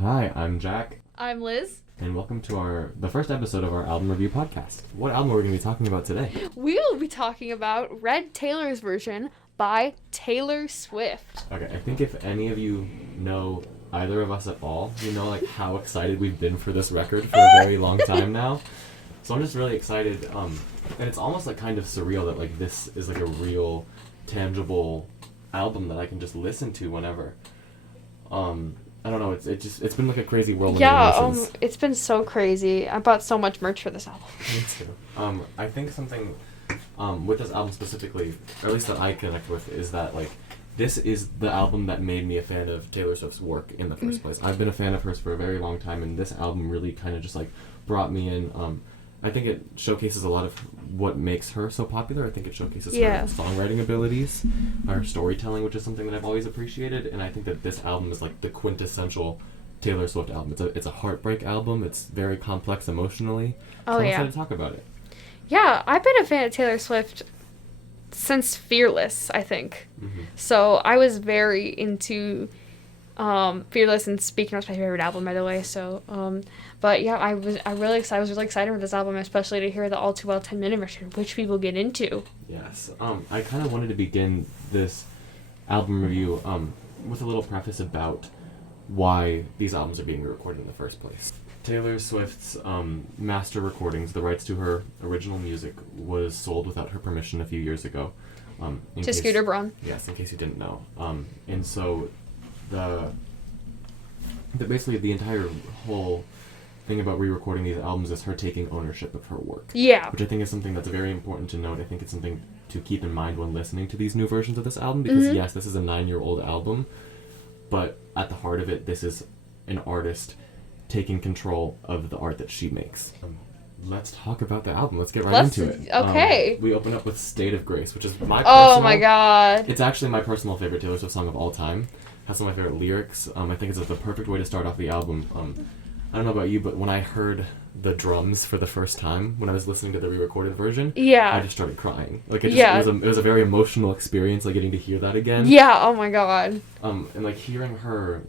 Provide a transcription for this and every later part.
Hi, I'm Jack, I'm Liz. and welcome to the first episode of our album review podcast. What album are we going to be talking about today? We will be talking about Red Taylor's version by Taylor Swift. Okay, I think if any of you know either of us at all, you know like how excited we've been for this record for a very long time now. So I'm just really excited, and it's almost like kind of surreal that like this is like a real, tangible album that I can just listen to whenever. I don't know. It's been like a crazy whirlwind of emotions. It's been so crazy. I bought so much merch for this album. Me too. I think something with this album specifically, or at least that I connect with, is that like this is the album that made me a fan of Taylor Swift's work in the first place. I've been a fan of hers for a very long time, and this album really kind of just like brought me in. I think it showcases a lot of what makes her so popular. I think it showcases her songwriting abilities, her storytelling, which is something that I've always appreciated. And I think that this album is like the quintessential Taylor Swift album. It's a heartbreak album. It's very complex emotionally. So I'm excited to talk about it. Yeah, I've been a fan of Taylor Swift since Fearless, I think. Mm-hmm. So I was very into Fearless, and Speaking was my favorite album, by the way. So, but yeah, I was really excited with this album, especially to hear the All Too Well 10-minute version, which we will get into. Yes. I kind of wanted to begin this album review with a little preface about why these albums are being recorded in the first place. Taylor Swift's master recordings, the rights to her original music, was sold without her permission a few years ago. To Scooter Braun. Yes, in case you didn't know. And so basically the entire whole thing about re-recording these albums is her taking ownership of her work. Yeah. Which I think is something that's very important to note. I think it's something to keep in mind when listening to these new versions of this album, because yes, this is a 9-year-old album, but at the heart of it, this is an artist taking control of the art that she makes. Let's talk about the album. Let's get into it. Okay. We open up with State of Grace, which is my Oh my god. It's actually my personal favorite Taylor Swift song of all time. Has some of my favorite lyrics. I think it's the perfect way to start off the album. I don't know about you, but when I heard the drums for the first time, when I was listening to the re-recorded version, I just started crying. Like it was a very emotional experience, like getting to hear that again. Yeah, oh my god. And like hearing her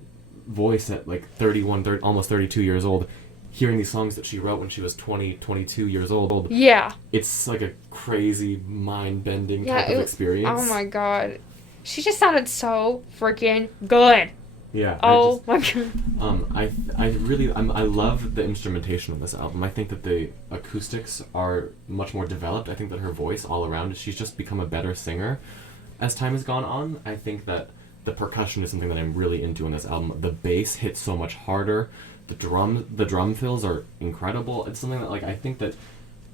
voice at like 31, almost 32 years old, hearing these songs that she wrote when she was 20, 22 years old. Yeah. It's like a crazy, mind-bending type of experience. Oh my god. She just sounded so freaking good. Yeah. Oh my god. I love the instrumentation on this album. I think that the acoustics are much more developed. I think that her voice all around, she's just become a better singer as time has gone on. I think that the percussion is something that I'm really into on this album. The bass hits so much harder. The drum fills are incredible. It's something that like I think that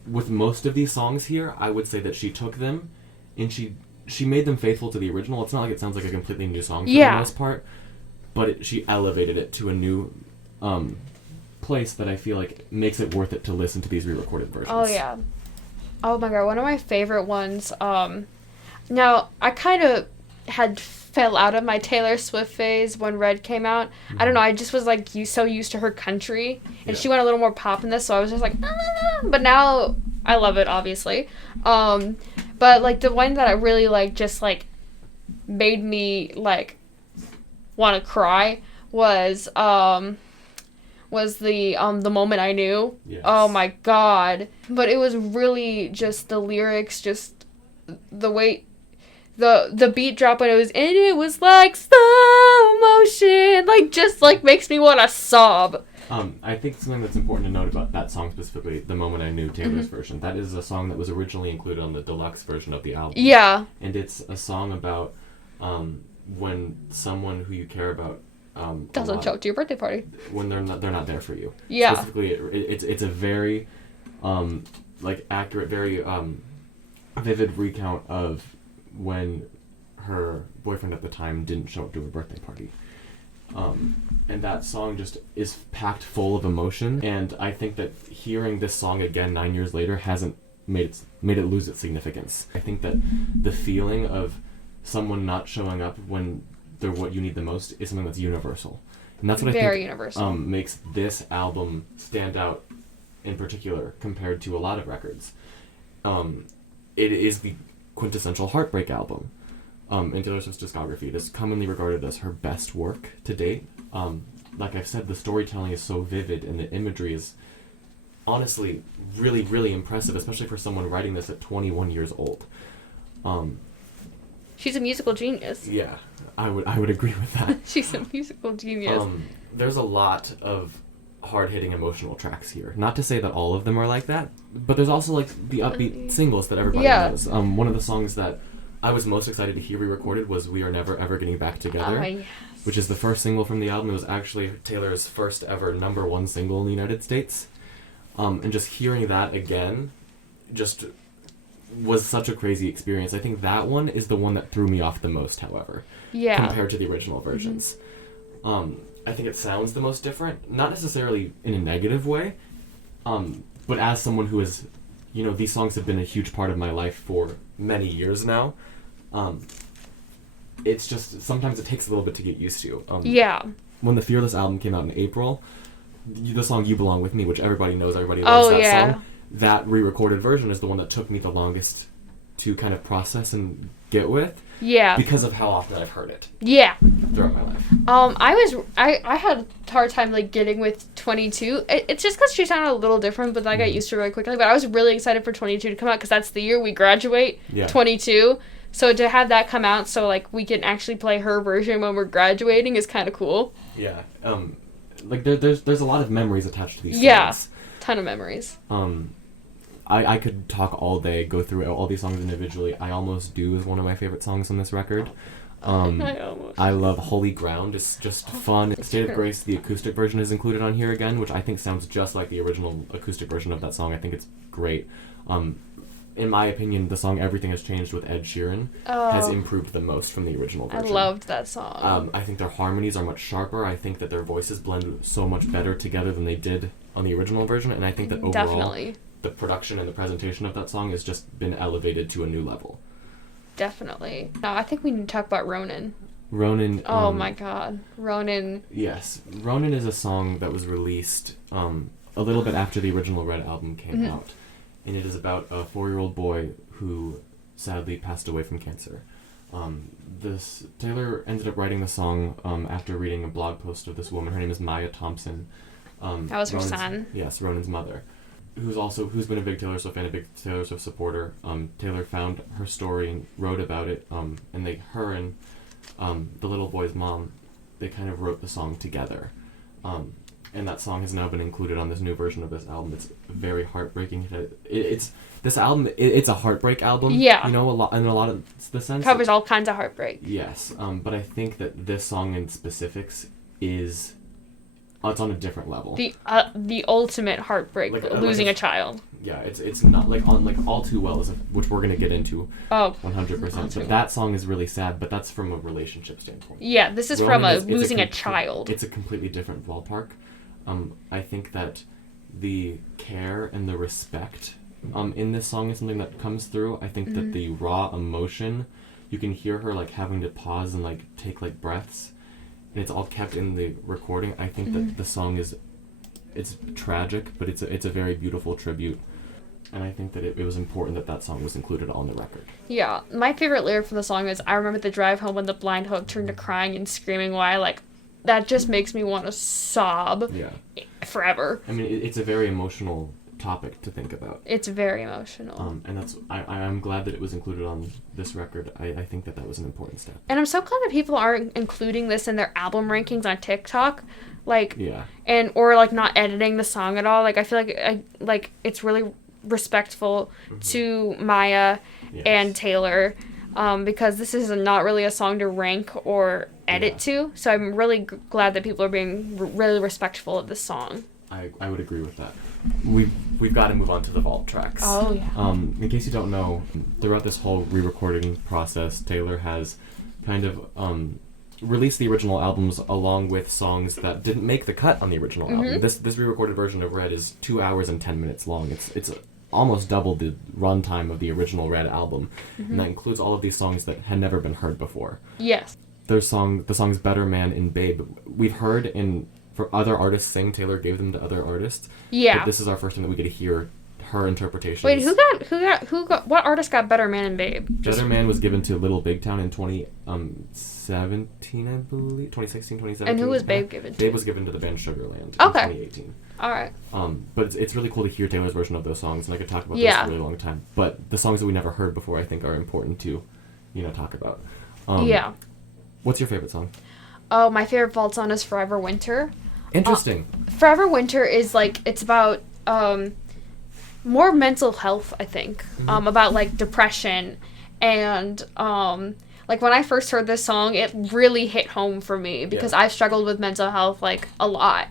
with most of these songs here, I would say that she took them and she made them faithful to the original. It's not like it sounds like a completely new song for the most part, but she elevated it to a new place that I feel like makes it worth it to listen to these re-recorded versions. Oh yeah. Oh my god, one of my favorite ones. Now I kind of fell out of my Taylor Swift phase when Red came out. Mm-hmm. I don't know, I just was like so used to her country, and she went a little more pop in this, so I was just like, but now I love it, obviously. But like the one that I really like, just like made me like want to cry was the Moment I Knew. Yes. Oh my god. But it was really just the lyrics, just the way the beat drop when it was, and it was like slow motion, like just like makes me want to sob. I think something that's important to note about that song specifically, The Moment I Knew, Taylor's version, that is a song that was originally included on the deluxe version of the album. Yeah. And it's a song about when someone who you care about doesn't show up to your birthday party. When they're not there for you. Yeah. Specifically, it's a very like accurate, very vivid recount of when her boyfriend at the time didn't show up to her birthday party. And that song just is packed full of emotion, and I think that hearing this song again 9 years later hasn't made it lose its significance. I think that the feeling of someone not showing up when they're what you need the most is something that's universal, and that's what very I think universal. Makes this album stand out in particular compared to a lot of records. It is the quintessential heartbreak album. In Taylor Swift's discography, it is commonly regarded as her best work to date. like I've said, the storytelling is so vivid and the imagery is honestly really, really impressive, especially for someone writing this at 21 years old. She's a musical genius. Yeah, I would agree with that. She's a musical genius. There's a lot of hard-hitting emotional tracks here. Not to say that all of them are like that, but there's also like the upbeat singles that everybody knows. One of the songs that I was most excited to hear re-recorded was "We Are Never Ever Getting Back Together," Yes. which is the first single from the album. It was actually Taylor's first ever #1 single in the United States. And just hearing that again, just was such a crazy experience. I think that one is the one that threw me off the most, however, compared to the original versions. I think it sounds the most different, not necessarily in a negative way, but as someone who is, these songs have been a huge part of my life for many years now. It's just, sometimes it takes a little bit to get used to. When the Fearless album came out in April, the song You Belong With Me, which everybody knows, everybody loves song, that re-recorded version is the one that took me the longest to kind of process and get with. Because of how often I've heard it. Throughout my life. I had a hard time like getting with 22. It's just because she sounded a little different, but I got used to it really quickly. But I was really excited for 22 to come out because that's the year we graduate. 22. So to have that come out, so like we can actually play her version when we're graduating is kind of cool. Like there's a lot of memories attached to these songs. Ton of memories. I could talk all day, go through all these songs individually. I Almost Do is one of my favorite songs on this record. I love Holy Ground. It's just fun. State of Grace, the acoustic version, is included on here again, which I think sounds just like the original acoustic version of that song. I think it's great. In my opinion, the song Everything Has Changed with Ed Sheeran has improved the most from the original version. I loved that song. I think their harmonies are much sharper. I think that their voices blend so much better together than they did on the original version, and I think that overall the production and the presentation of that song has just been elevated to a new level. Definitely. No, I think we need to talk about Ronin. Ronin. Oh my god. Ronin. Yes. Ronin is a song that was released a little bit after the original Red album came out. And it is about a 4-year-old boy who sadly passed away from cancer. Taylor ended up writing the song after reading a blog post of this woman. Her name is Maya Thompson. That was her son. Yes, Ronin's mother. Who's been a big Taylor Swift fan, a big Taylor Swift supporter. Taylor found her story and wrote about it, and her and the little boy's mom, they kind of wrote the song together. And that song has now been included on this new version of this album. It's very heartbreaking. This album. It's a heartbreak album. Yeah. A lot of the sense. Covers all kinds of heartbreak. Yes. But I think that this song in specifics is. It's on a different level. The ultimate heartbreak, losing a child. Yeah, it's not on All Too Well, which we're gonna get into. 100%. But that song is really sad, but that's from a relationship standpoint. Yeah, this is from losing a child. It's a completely different ballpark. I think that the care and the respect in this song is something that comes through. I think that the raw emotion, you can hear her having to pause and take breaths. And it's all kept in the recording. I think that the song it's tragic, but it's a very beautiful tribute. And I think that it was important that song was included on the record. Yeah. My favorite lyric from the song is, I remember the drive home when the blind hope turned to crying and screaming why. That just makes me want to sob forever. I mean, it's a very emotional topic to think about. It's very emotional. And that's I'm glad that it was included on this record. I think that was an important step. And I'm so glad that people aren't including this in their album rankings on TikTok, or not editing the song at all. I feel like it's really respectful to Maya and Taylor, because this is not really a song to rank or edit to. So I'm really glad that people are being really respectful of this song. I would agree with that. We've got to move on to the vault tracks. Oh, yeah. In case you don't know, throughout this whole re-recording process, Taylor has kind of released the original albums along with songs that didn't make the cut on the original album. This re-recorded version of Red is 2 hours and 10 minutes long. It's almost double the runtime of the original Red album, and that includes all of these songs that had never been heard before. Yes. The songs Better Man and Babe, we've heard for other artists sing. Taylor gave them to other artists. Yeah. But this is our first time that we get to hear her interpretation. Wait, who got, what artist got Better Man and Babe? Better Man was given to Little Big Town in 2017, I believe. 2016, 2017. And who was Babe given to? Babe was given to the band Sugarland in 2018. Alright. But it's really cool to hear Taylor's version of those songs, and I could talk about this for a really long time. But the songs that we never heard before, I think, are important to, talk about. Yeah. What's your favorite song? Oh, my favorite vault song is Forever Winter. Interesting. Forever Winter is like, it's about more mental health, I think. Mm-hmm. About like depression. And like when I first heard this song, it really hit home for me because I've struggled with mental health like a lot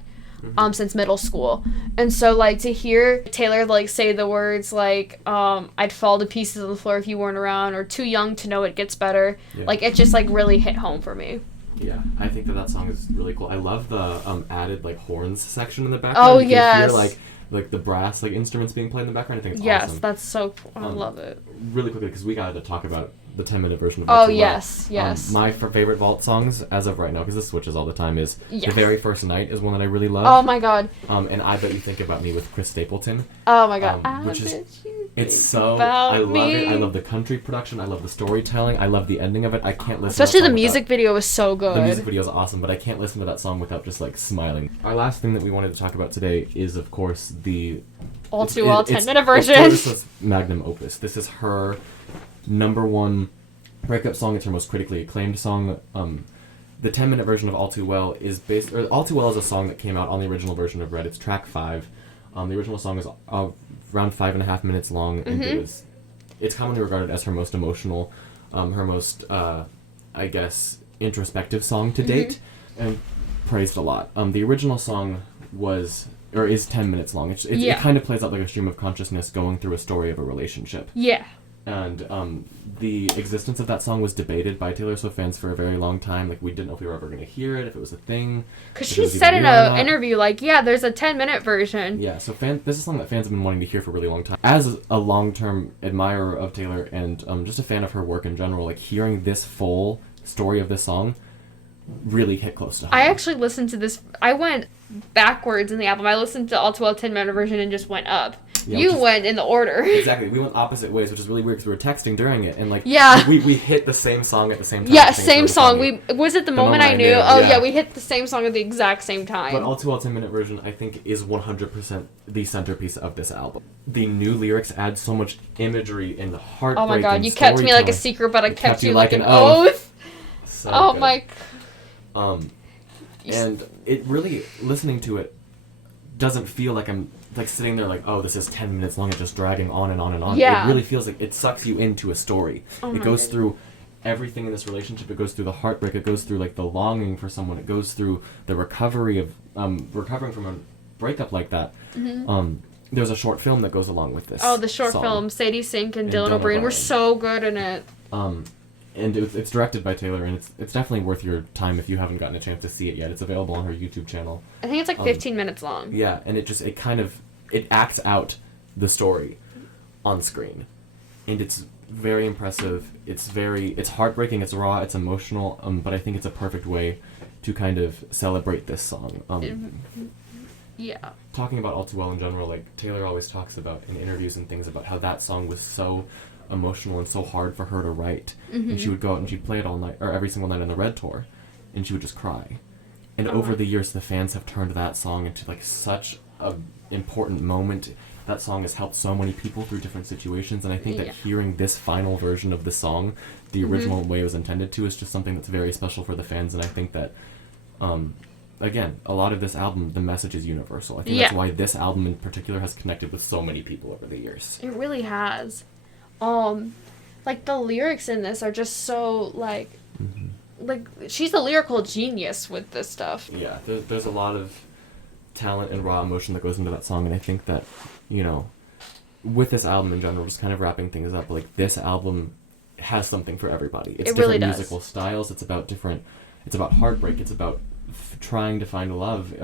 since middle school. And so like to hear Taylor like say the words like I'd fall to pieces on the floor if you weren't around, or too young to know it gets better. Yeah. Like it just like really hit home for me. Yeah, I think that song is really cool. I love the added like horns section in the background. Oh, you yes. can hear like the brass like instruments being played in the background. I think it's Yes, awesome. that's so cool. I love it. Really quickly, because we got to talk about the 10-minute version of Oh, Vault to yes, Well. yes. My favorite Vault songs, as of right now, because this switches all the time, is Yes. The Very First Night is one that I really love. Oh my god. And I Bet You Think About Me with Chris Stapleton. Oh my god. Which is, it's think so, about I love me. it. I love the country production. I love the storytelling. I love the ending of it. I can't listen Especially to that the song music video was so good. The music video is awesome, but I can't listen to that song without just like smiling. Our last thing that we wanted to talk about today is, of course, the All Too Well 10-minute It's version. Taylor's magnum opus. This is her #1 breakup song. It's her most critically acclaimed song. The 10-minute version of All Too Well is All Too Well is a song that came out on the original version of Red. It's track 5. The original song is around 5.5 minutes long, and it's commonly regarded as her most emotional, her most, I guess, introspective song to date, and praised a lot. The original song is 10 minutes long. It kind of plays out like a stream of consciousness going through a story of a relationship. Yeah. And the existence of that song was debated by Taylor Swift fans for a very long time. Like, we didn't know if we were ever going to hear it, if it was a thing. Because she said in an interview, like, yeah, there's a 10-minute version. Yeah, so this is a song that fans have been wanting to hear for a really long time. As a long-term admirer of Taylor and just a fan of her work in general, like, hearing this full story of this song really hit close to home. I actually listened to this. I went backwards in the album. I listened to All Too Well 10-minute version and just went up. Yeah, you went in the order. Exactly. We went opposite ways, which is really weird because we were texting during it, and like we hit the same song at the same time. Yeah, same song. Was it the moment I knew? Oh yeah, we hit the same song at the exact same time. But All Too Well 10-minute version, I think, is 100% the centerpiece of this album. The new lyrics add so much imagery and heartbreak. Oh my god, you kept me like a secret, but I kept you like an oath. So oh good. my. And it really, listening to it doesn't feel like I'm like sitting there like, oh, this is 10 minutes long and just dragging on and on and on. Yeah. It really feels like it sucks you into a story. Oh it goes through everything in this relationship. It goes through the heartbreak. It goes through like the longing for someone. It goes through the recovery of recovering from a breakup like that. There's a short film that goes along with this. Oh, the short song. film. Sadie Sink and Dylan O'Brien were so good in it. And it's directed by Taylor, and it's definitely worth your time if you haven't gotten a chance to see it yet. It's available on her YouTube channel. I think it's like 15 minutes long. Yeah, and it acts out the story on screen, and it's very impressive. It's heartbreaking. It's raw. It's emotional. But I think it's a perfect way to kind of celebrate this song. Yeah. Talking about All Too Well in general, like Taylor always talks about in interviews and things about how that song was so emotional and so hard for her to write, and she would go out and she'd play it all night or every single night on the Red tour, and she would just cry. And over the years, the fans have turned that song into like such a important moment. That song has helped so many people through different situations, and I think that hearing this final version of the song, the original way it was intended to, is just something that's very special for the fans. And I think that again, a lot of this album, the message is universal. I think that's why this album in particular has connected with so many people over the years. It really has. Like the lyrics in this are just so like she's a lyrical genius with this stuff. Yeah, there's a lot of talent and raw emotion that goes into that song, and I think that, with this album in general, just kind of wrapping things up, like this album has something for everybody. It's it different really does. Musical styles. It's about heartbreak. It's about trying to find love.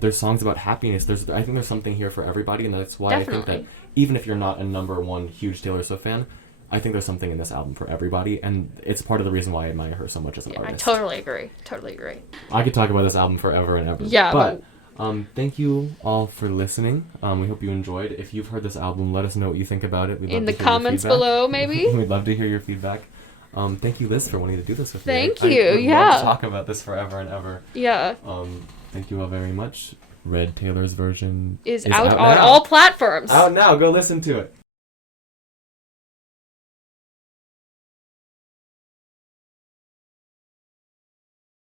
There's songs about happiness. I think there's something here for everybody, and that's why I think that even if you're not a #1 huge Taylor Swift fan, I think there's something in this album for everybody, and it's part of the reason why I admire her so much as an artist. I totally agree. I could talk about this album forever and ever. Yeah, but Thank you all for listening. We hope you enjoyed. If you've heard this album, let us know what you think about it. We'd love In to the hear your comments feedback. below, maybe. We'd love to hear your feedback. Thank you, Liz, for wanting to do this with me. Thank I you, would yeah. love to talk about this forever and ever. Yeah. Thank you all very much. Red Taylor's version Is out on now. all platforms. Out now. Go listen to it.